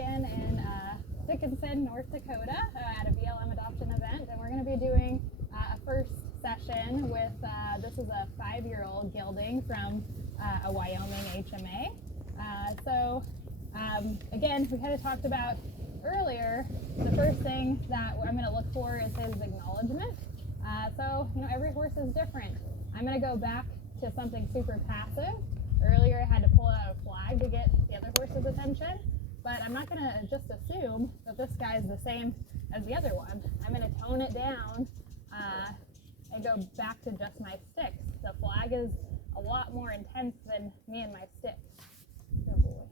weekend in Dickinson, North Dakota at a BLM adoption event, and we're going to be doing a first session with, this is a 5-year-old gelding from a Wyoming HMA. Again, we kind of talked about earlier, the first thing that I'm going to look for is his acknowledgement. Every horse is different. I'm going to go back to something super passive. Earlier, I had to pull out a flag to get the other horse's attention, but I'm not going to just assume that this guy is the same as the other one. I'm going to tone it down and go back to just my sticks. The flag is a lot more intense than me and my sticks. Good boy.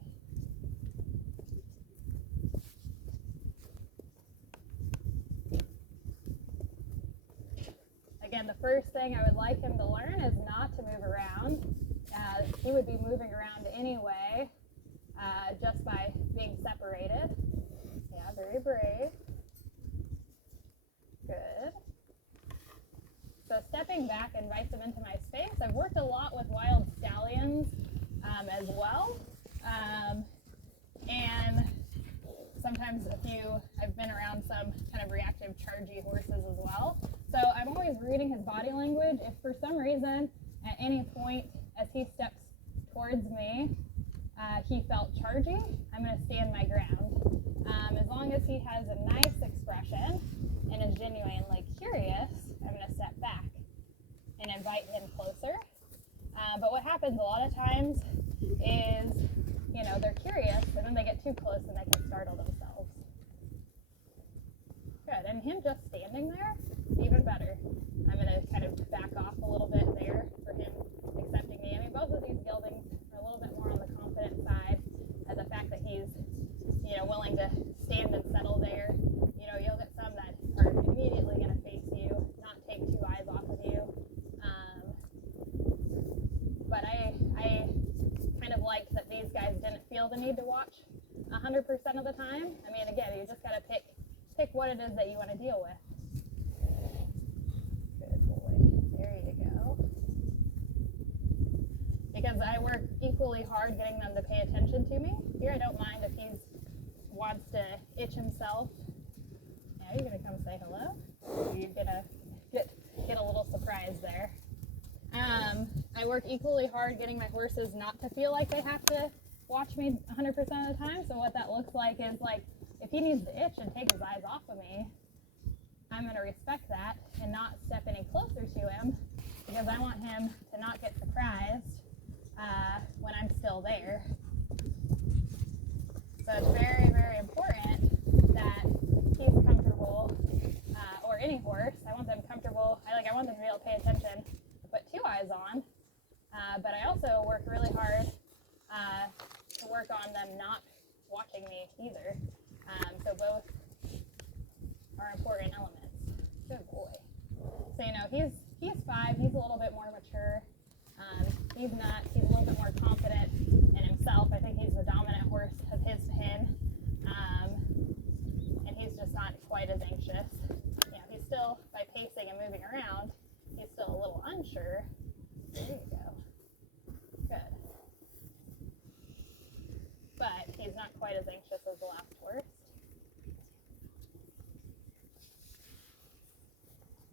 Again, the first thing I would like him to learn is not to move around. He would be moving around anyway, just by being separated. Yeah, very brave. Good. So stepping back invites him into my space. I've worked a lot with wild stallions as well. And sometimes I've been around some kind of reactive chargy horses as well. So I'm always reading his body language. If for some reason, at any point as he steps towards me, he felt chargy, I'm going to stand my ground. As long as he has a nice expression and is genuinely curious, I'm going to step back and invite him closer. But what happens a lot of times is, they're curious, and then they get too close and they can startle themselves. Good, and him just standing there, even better. I'm going to kind of back off a little bit there for him accepting me. I mean, both of these geldings are a little bit more on the confident side. The fact that he's, willing to stand and settle there. You'll get some that are immediately going to face you, not take 2 eyes off of you. But I kind of like that these guys didn't feel the need to watch 100% of the time. I mean, again, you just got to pick what it is that you want to deal with. Good boy. There you go. Because I work equally hard getting them to pay attention to me. Here, I don't mind if he wants to itch himself. Now you're going to come say hello. You're going to get a little surprise there. I work equally hard getting my horses not to feel like they have to watch me 100% of the time. So what that looks like is if he needs to itch and take his eyes off of me, I'm going to respect that and not step any closer to him because I want him to not get surprised when I'm still there. So it's very, very important that he's comfortable, or any horse. I want them comfortable. I want them to be able to pay attention, to put 2 eyes on. But I also work really hard to work on them not watching me either. So both are important elements. Good boy. So he's 5. He's a little bit more mature. He's a little bit more confident in himself. I think he's the dominant horse of his pen. And he's just not quite as anxious. He's still, by pacing and moving around, he's still a little unsure. There you go. Good. But he's not quite as anxious as the last horse.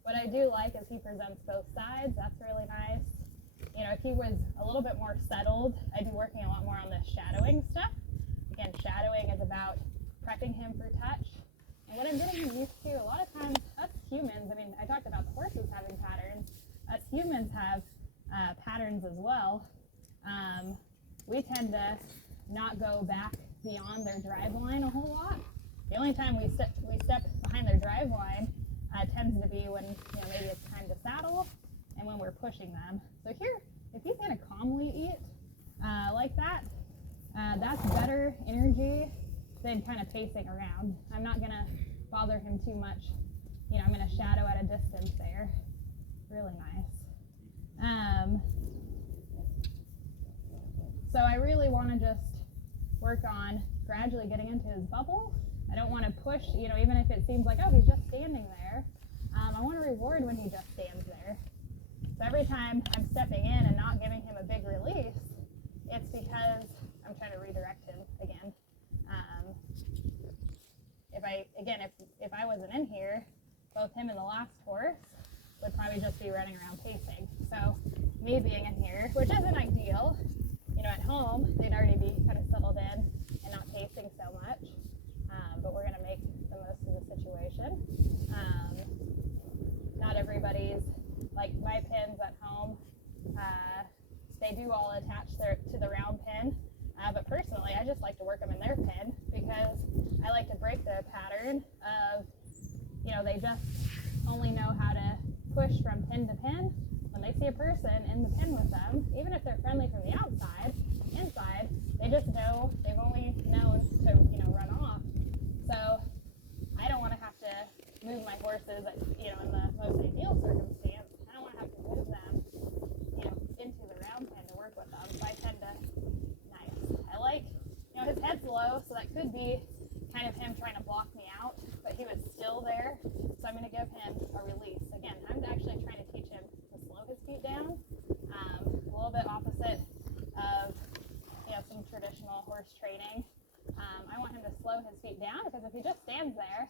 What I do like is he presents both sides. That's really nice. If he was a little bit more settled, I'd be working a lot more on the shadowing stuff. Again, shadowing is about prepping him for touch. And what I'm getting him used to, a lot of times, us humans, I talked about the horses having patterns. Us humans have patterns as well. We tend to not go back beyond their drive line a whole lot. The only time we step behind their drive line tends to be when maybe it's time to saddle and when we're pushing them. So here, if he's going to calmly eat like that, that's better energy than kind of pacing around. I'm not going to bother him too much. I'm going to shadow at a distance there. Really nice. So I really want to just work on gradually getting into his bubble. I don't want to push, even if it seems like, oh, he's just standing there. I want to reward when he just stands there. So every time I'm stepping in and not giving him a big release, it's because I'm trying to redirect him again. again, if I wasn't in here, both him and the last horse would probably just be running around pacing. So me being in here, which isn't ideal, you know, at home, they'd already be kind of settled in and not pacing so much. But we're going to make the most of the situation. Not everybody's, like my pins at home, they do all attach to the round pin. But personally, I just like to work them in their pin because I like to break the pattern of, you know, they just only know how to push from pin to pin. When they see a person in the pin with them, even if they're friendly from the outside, inside, they just know, they've only known to, you know, run off. So I don't want to have to move my horses, you know, in the most ideal circumstance. I don't want to have to move them, you know, into the round pen to work with them. So I tend to, I like, you know, his head's low, so that could be kind of him trying to block me out, but he was still there. So I'm going to give him a release. Again, I'm actually trying to teach him to slow his feet down, a little bit opposite of, you know, some traditional horse training. I want him to slow his feet down because if he just stands there,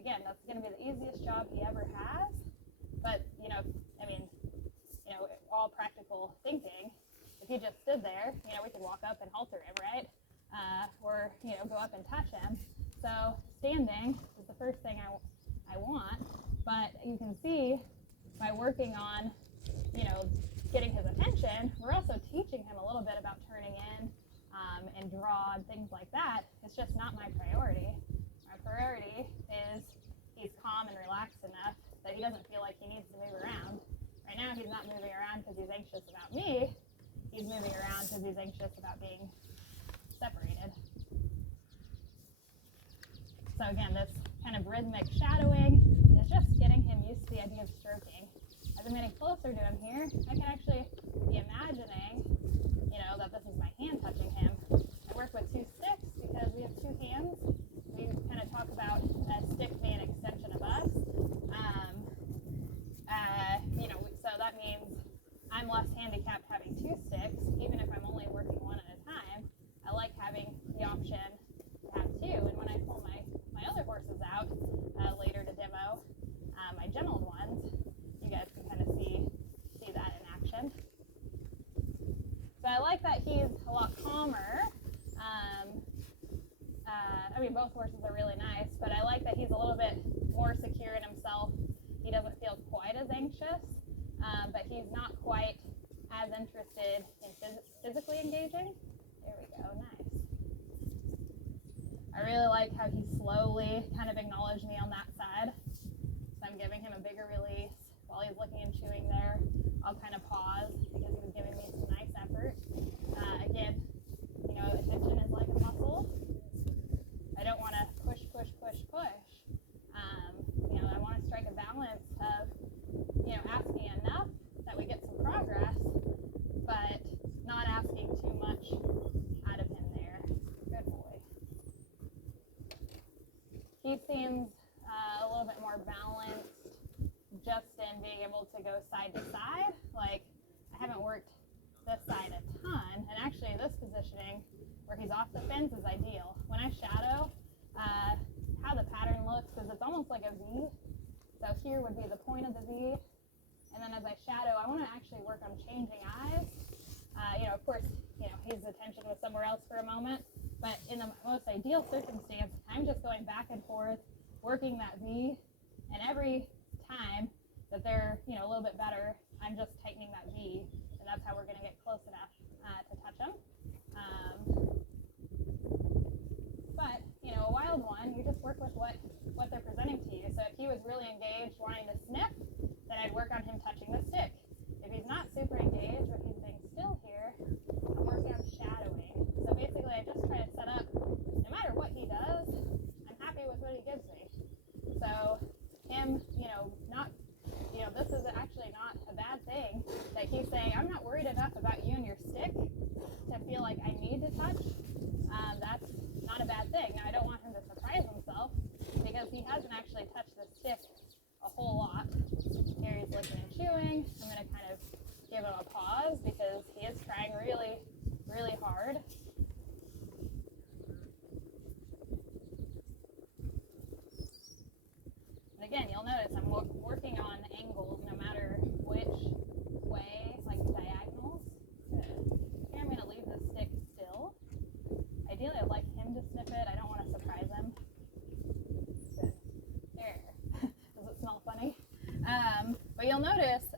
again, that's going to be the easiest job he ever has. But, you know, I mean, you know, all practical thinking, if he just stood there, you know, we could walk up and halter him, right? Or, you know, go up and touch him. So standing is the first thing I want. But you can see by working on, you know, getting his attention, we're also teaching him a little bit about turning in and draw and things like that. It's just not my priority. My priority is he's calm and relaxed enough that he doesn't feel like he needs to move around. Right now he's not moving around because he's anxious about me. He's moving around because he's anxious about being separated. So again, this kind of rhythmic shadowing is just getting him used to the idea of stroking. As I'm getting closer to him here, I can actually be imagining, you know, that this is my hand touching him. I work with 2 sticks because we have 2 hands. We kind of talk about a stick being an extension of us. You know, so that means I'm less handicapped having 2 sticks, even if I'm only working one at a time. I like having the option to have 2. And when I pull my other horses out later to demo, my gentled ones, you guys can kind of see that in action. So I like that he's a lot calmer. I mean, both horses are really nice, but I like that he's a little bit more secure in himself. He doesn't feel quite as anxious, but he's not quite as interested in physically engaging. There we go, nice. I really like how he slowly kind of acknowledged me on that side. So I'm giving him a bigger release while he's looking and chewing there. I'll kind of pause because he was giving me some nice effort. Again, you know, attention is like a muscle. I don't want to push. You know, I want to strike a balance of, you know, asking enough that we get some progress, but not asking too much out of him there. Good boy. He seems a little bit more balanced just in being able to go side to side. Like, I haven't worked this side a ton, and actually this positioning where he's off the fence is ideal. When I shadow, how the pattern looks is it's almost like a V. So here would be the point of the V, and then as I shadow, I want to actually work on changing eyes. You know, of course, you know, his attention was somewhere else for a moment, but in the most ideal circumstance, I'm just going back and forth, working that V, and every time that they're, you know, a little bit better, I'm just tightening that V, and that's how we're going to get close enough to touch them. But, you know, a wild one, you just work with what they're presenting to you. So if he was really engaged, wanting to sniff, then I'd work on him touching the stick. If he's not super engaged, or he's being still here, I'm working on shadowing. So basically, I just try to set up, no matter what he does, I'm happy with what he gives me. So him, you know, not, you know, this is actually not a bad thing that he's saying, I'm not worried enough about you and your stick to feel like I need to touch. That's not a bad thing. Now, I don't want him to surprise himself because he hasn't actually touched the stick a whole lot. Here he's licking and chewing. I'm going to kind of give him a pause because he is trying really, really hard.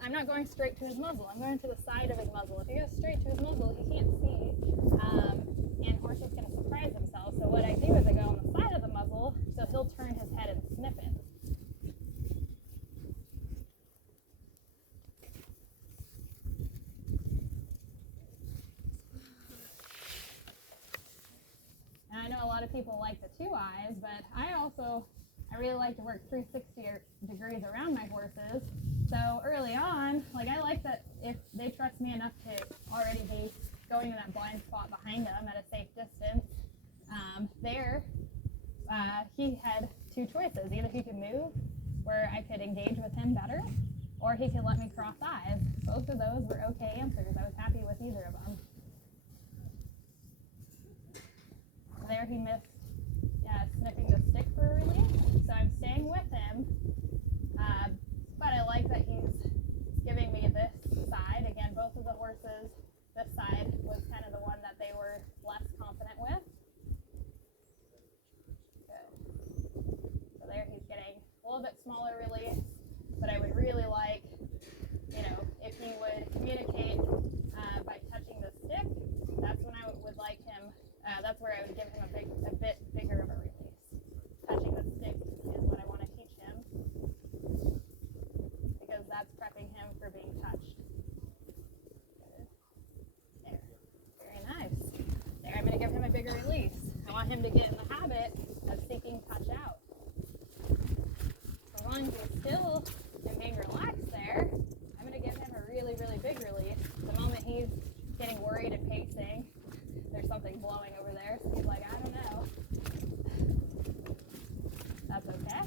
I'm not going straight to his muzzle. I'm going to the side of his muzzle. If he goes straight to his muzzle, he can't see, and horse is going to surprise himself. So what I do is I go on the side of the muzzle, so he'll turn his head and sniff it. And I know a lot of people like the 2 eyes, but I really like to work 360 degrees around my horses. So early on, like I like that if they trust me enough to already be going to that blind spot behind them at a safe distance, he had 2 choices. Either he could move, where I could engage with him better, or he could let me cross eyes. Both of those were okay answers. I was happy with either of them. There he missed sniffing the stick for a release, so I'm staying with him, but I like that he's giving me this side. Again, both of the horses, this side was kind of the one that they were less confident with. Good. So there he's getting a little bit smaller release, but I would really like, if he would communicate by touching the stick, that's when I would like him, that's where I would give him a bit bigger of a release. Touching the stick is what I want to teach him, because that's prepping him for being touched. Good. There. Very nice. There, I'm going to give him a bigger release. I want him to get in the habit of seeking touch out. As long as he's still and being relaxed there, I'm going to give him a really, really big release. The moment he's getting worried and pacing, there's something blowing over there, so he's like, I don't know. That's okay.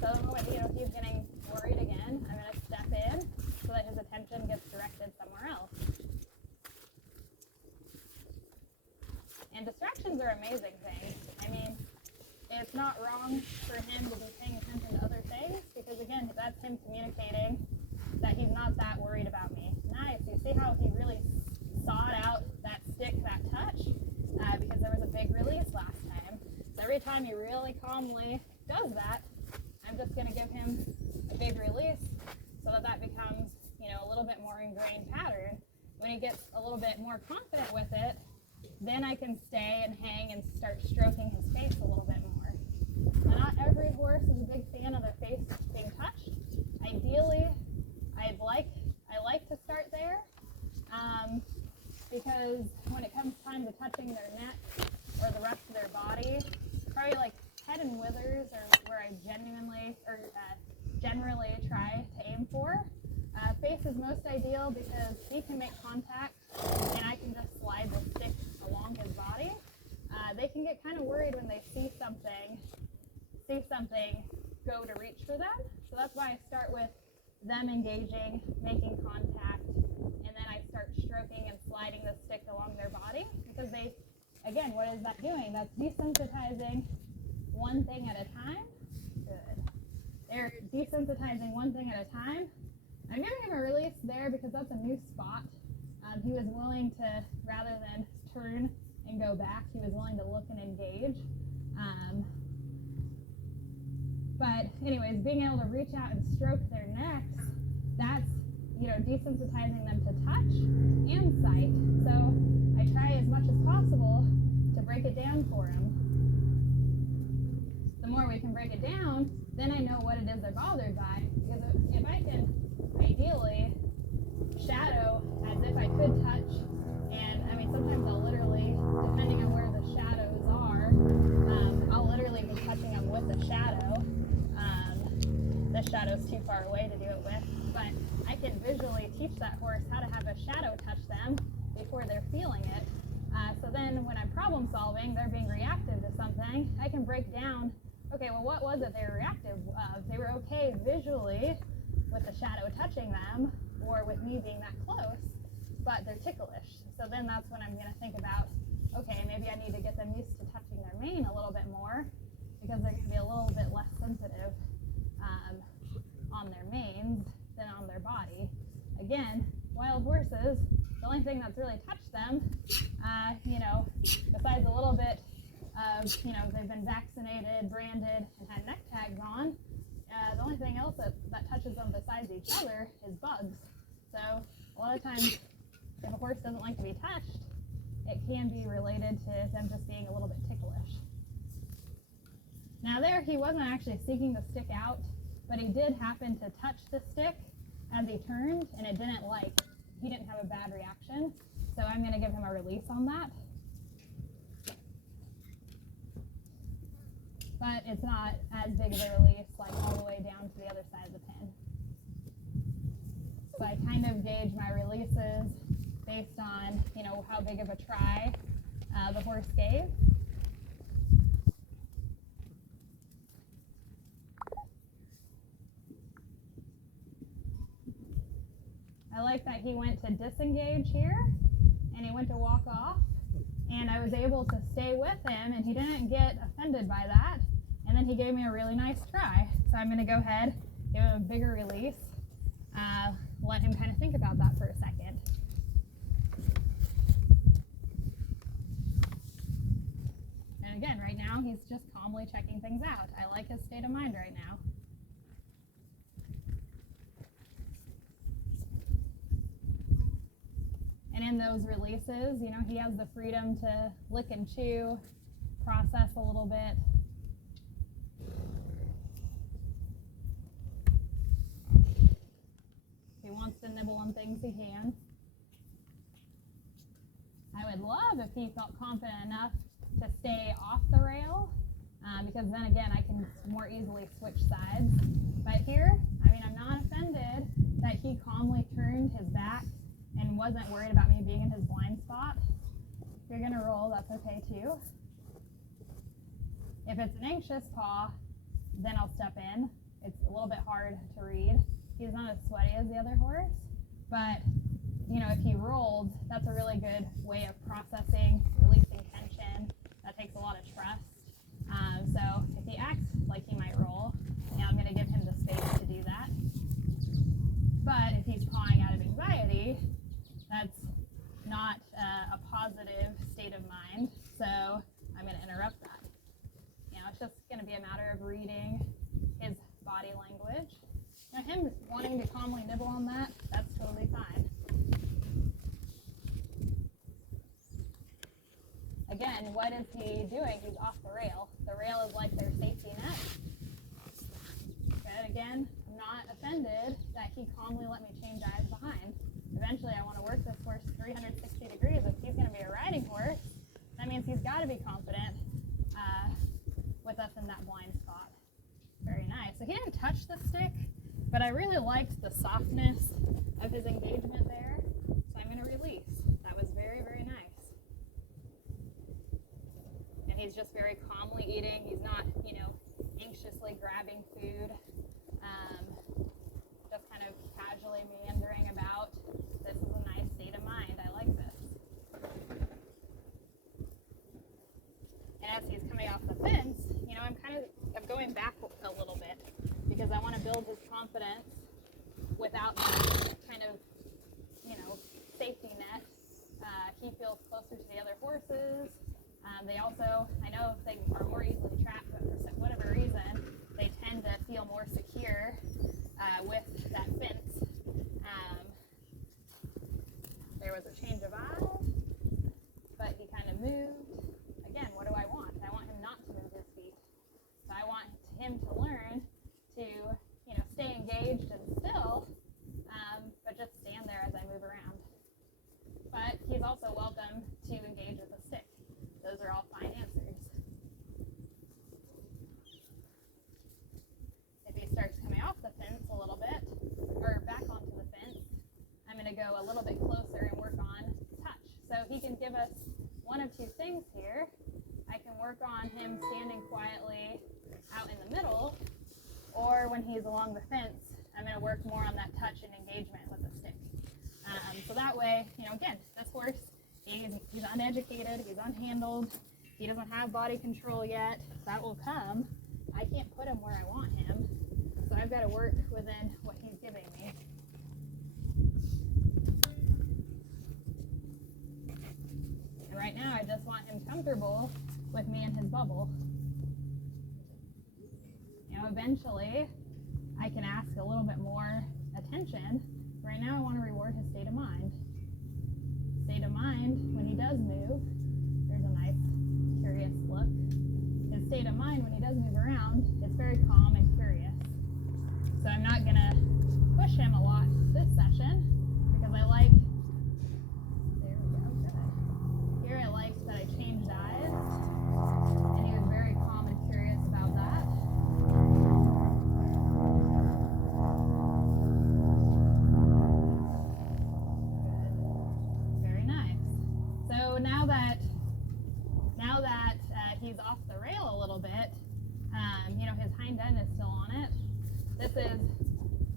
So the moment he's getting worried again, I'm going to step in so that his attention gets directed somewhere else. And distractions are amazing things. I mean, it's not wrong for him to be paying attention to other things, because again, that's him communicating that he's not that worried about me. Nice. You see how he really sought out that stick, that touch, because there was a big release last time. So every time he really calmly does that, I'm just going to give him a big release so that becomes, a little bit more ingrained pattern. When he gets a little bit more confident with it, then I can stay and hang and start stroking his face a little bit more. Now, not every horse is a big fan of their face being touched. Ideally, I like to start there, because when it comes time to touching their neck or the rest of their body, probably like head and withers are where I generally try to aim for. Face is most ideal because he can make contact and I can just slide the stick along his body. They can get kind of worried when they see something go to reach for them. So that's why I start with them engaging, making contact, and then I start stroking and sliding the stick along their body, because again, what is that doing? That's desensitizing one thing at a time. Good. They're desensitizing one thing at a time. I'm giving him a release there because that's a new spot. He was willing to, rather than turn and go back, he was willing to look and engage. But anyways, being able to reach out and stroke their necks, that's, desensitizing them to touch and sight. So I try as much as possible to break it down for them. The more we can break it down, then I know what it is they're bothered by. Because if I can ideally shadow as if I could touch, and I mean sometimes I'll literally, depending on where the shadows are, I'll literally be touching them with a shadow. This shadow's too far away to do it with, but I can visually teach that horse how to have a shadow touch them before they're feeling it. So then when I'm problem solving, they're being reactive to something, I can break down, okay, well, what was it they were reactive of? They were okay visually with the shadow touching them or with me being that close, but they're ticklish. So then that's when I'm going to think about, okay, maybe I need to get them used to touching their mane a little bit more, because they're going to be a little bit less sensitive on their manes than on their body. Again, wild horses, the only thing that's really touched them, besides a little bit of, they've been vaccinated, branded, and had neck tags on, the only thing else that touches them besides each other is bugs. So a lot of times, if a horse doesn't like to be touched, it can be related to them just being a little bit ticklish. Now there, he wasn't actually seeking the stick out, but he did happen to touch the stick as he turned, and it didn't he didn't have a bad reaction. So I'm going to give him a release on that. But it's not as big of a release, like all the way down to the other side of the pin. So I kind of gauge my releases based on, how big of a try the horse gave. I like that he went to disengage here, and he went to walk off, and I was able to stay with him, and he didn't get offended by that, and then he gave me a really nice try. So I'm going to go ahead, give him a bigger release, let him kind of think about that for a second. And again, right now, he's just calmly checking things out. I like his state of mind right now. And in those releases, he has the freedom to lick and chew, process a little bit. If he wants to nibble on things, he can. I would love if he felt confident enough to stay off the rail, because then again, I can more easily switch sides. But here, I'm not offended that he calmly turned his back and wasn't worried about me being in his blind spot. If you're going to roll, that's okay too. If it's an anxious paw, then I'll step in. It's a little bit hard to read. He's not as sweaty as the other horse, but if he rolled, that's a really good way of processing, releasing tension. That takes a lot of trust. So if he acts like he might roll, I'm going to give him the space to do that. But if he's pawing out of anxiety, that's not a positive state of mind, so I'm going to interrupt that. It's just going to be a matter of reading his body language. Him wanting to calmly nibble on that, that's totally fine. Again, what is he doing? He's off the rail. The rail is like their safety net. But again, I'm not offended that he calmly let me change eyes behind. Eventually, I want to work this horse 360 degrees. If he's going to be a riding horse, that means he's got to be confident with us in that blind spot. Very nice. So he didn't touch the stick, but I really liked the softness of his engagement there. So I'm going to release. That was very, very nice. And he's just very calmly eating. He's not, anxiously grabbing food. Just kind of casually meandering about. This is a nice state of mind. I like this. And as he's coming off the fence, I'm going back a little bit because I want to build his confidence without that kind of, safety net. He feels closer to the other horses. They also, I know they are more easily trapped, but for whatever reason, they tend to feel more secure with that fence. There was a change of eyes, but he kind of moved. Again, what do I want? I want him not to move his feet. So I want him to learn to, stay engaged and still, but just stand there as I move around. But he's also welcome to engage with a stick. Those are all fine answers. If he starts coming off the fence a little bit, or back onto the fence, I'm going to go a little bit closer and work on touch. So he can give us one of two things here. I can work on him standing quietly out in the middle, or when he's along the fence, I'm going to work more on that touch and engagement with the stick. So that way, again, this horse, he's uneducated, he's unhandled, he doesn't have body control yet. That will come. I can't put him where I want him, so I've got to work within what he's giving me. And right now, I just want him comfortable with me in his bubble. Eventually, I can ask a little bit more attention, Right now I want to reward his state of mind. State of mind when he does move, there's a nice curious look. His state of mind when he does move around, it's very calm and curious. So I'm not going to push him a lot this session because I like, there we go, good. Here I liked that I changed eyes and he was very calm and curious about that. Good. Very nice. So now that he's off the rail a little bit, his hind end is still on it. This is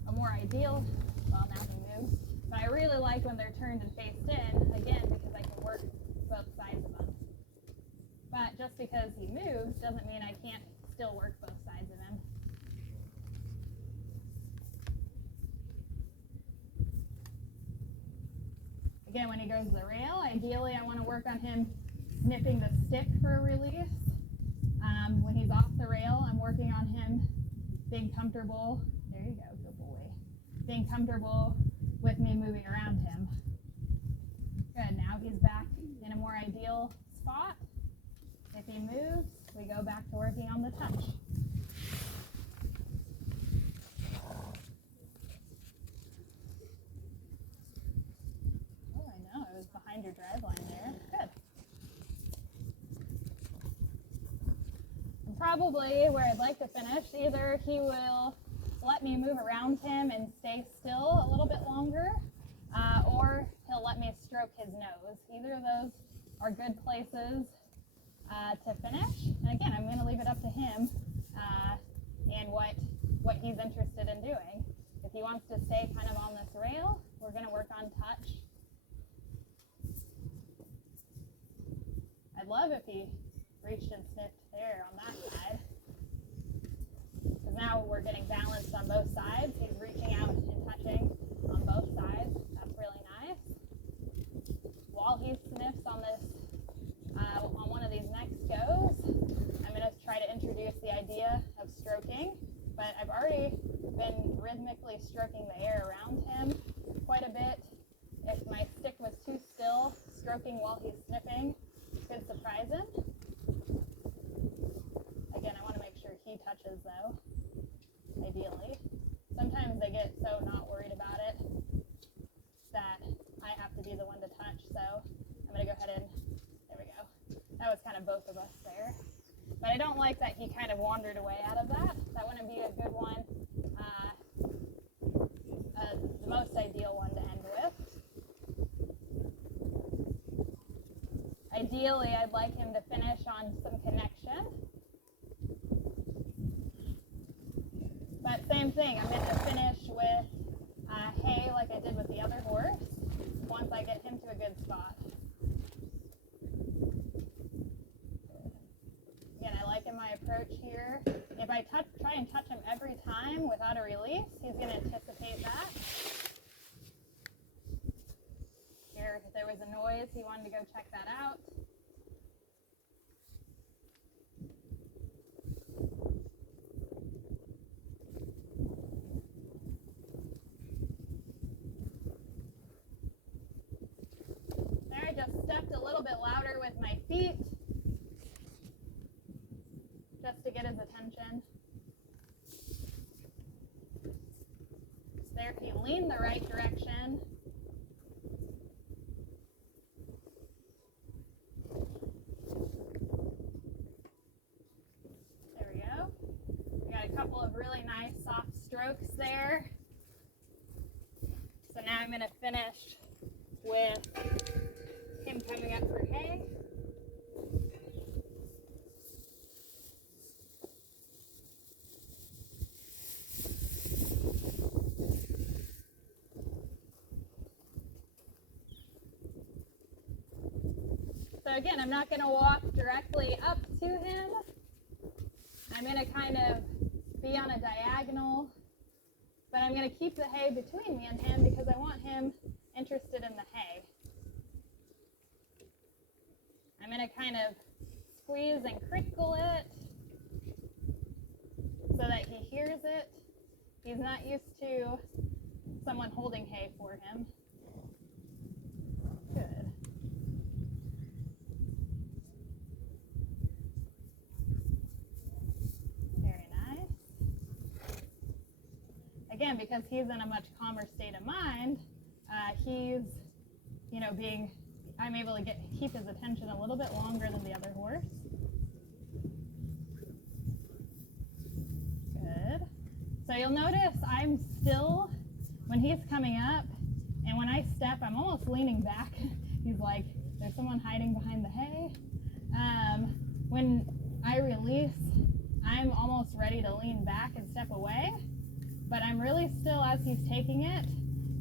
a more ideal, well, now he moves, but I really like when they're turned and faced in, again, because I can work both sides of them. But just because he moves doesn't mean I can't still work both sides of him. Again, when he goes to the rail, ideally I want to work on him sniffing the stick for a release. When he's off the rail, I'm working on him being comfortable. There you go, good boy. Being comfortable with me moving around him. Good, now he's back in a more ideal spot. If he moves, we go back to working on the touch. Oh, I know, it was behind your drive line there. Good. Probably where I'd like to finish, either he will let me move around him and stay still a little bit longer, or he'll let me stroke his nose. Either of those are good places to finish. And again, I'm going to leave it up to him and what he's interested in doing. If he wants to stay kind of on this rail, we're going to work on touch. I'd love if he reached and sniffed there on that side. Because now we're getting balanced on both sides. He's reaching out and touching on both sides. That's really nice. While he sniffs on this, on one of these next goes, I'm going to try to introduce the idea of stroking. But I've already been rhythmically stroking the air around him quite a bit. If my stick was too still, stroking while he's sniffing could surprise him. Again, I want to make sure he touches though, ideally. Sometimes they get so not worried about it that I have to be the one to touch, so I'm going to go ahead and, there we go. That was kind of both of us there. But I don't like that he kind of wandered away out of that. That wouldn't be a good one, the most ideal one to end with. Ideally, I'd like him to finish on some connection. But same thing, I'm going to finish with hay like I did with the other horse once I get him to a good spot. Again, I like in my approach here. If I try and touch him every time without a release, he's going to anticipate that. Here, if there was a noise, he wanted to go check that out. There, I just stepped a little bit louder with my feet just to get his attention. There, he leaned the right direction. There we go. We got a couple of really nice soft strokes there. So now I'm going to finish with him coming up for hay. So again, I'm not going to walk directly up to him. I'm going to kind of be on a diagonal, but I'm going to keep the hay between me and him because I want him interested in the hay. I'm going to kind of squeeze and crinkle it so that he hears it. He's not used to someone holding hay for him. Good. Very nice. Again, because he's in a much calmer state of mind, he's, I'm able to keep his attention a little bit longer than the other horse. Good. So you'll notice I'm still, when he's coming up, and when I step, I'm almost leaning back. He's like, there's someone hiding behind the hay. When I release, I'm almost ready to lean back and step away, but I'm really still, as he's taking it,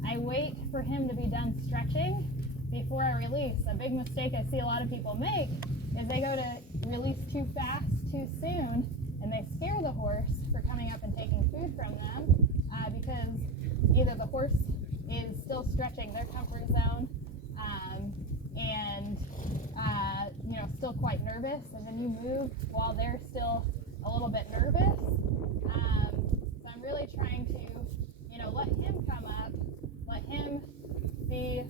I wait for him to be done stretching before I release. A big mistake I see a lot of people make is they go to release too fast, too soon, and they scare the horse for coming up and taking food from them because either the horse is still stretching their comfort zone and still quite nervous, and then you move while they're still a little bit nervous. So I'm really trying to, let him come up, let him be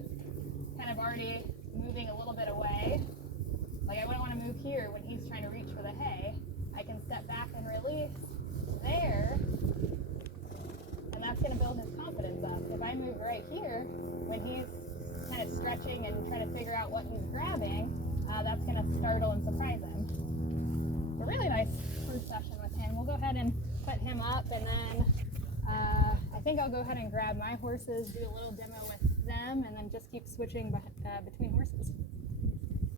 kind of already moving a little bit away. Like I wouldn't want to move here when he's trying to reach for the hay. I can step back and release there, and that's going to build his confidence up. If I move right here when he's kind of stretching and trying to figure out what he's grabbing, that's going to startle and surprise him. A really nice first session with him. We'll go ahead and put him up, and then I think I'll go ahead and grab my horses, do a little demo with them, and then just keep switching between horses.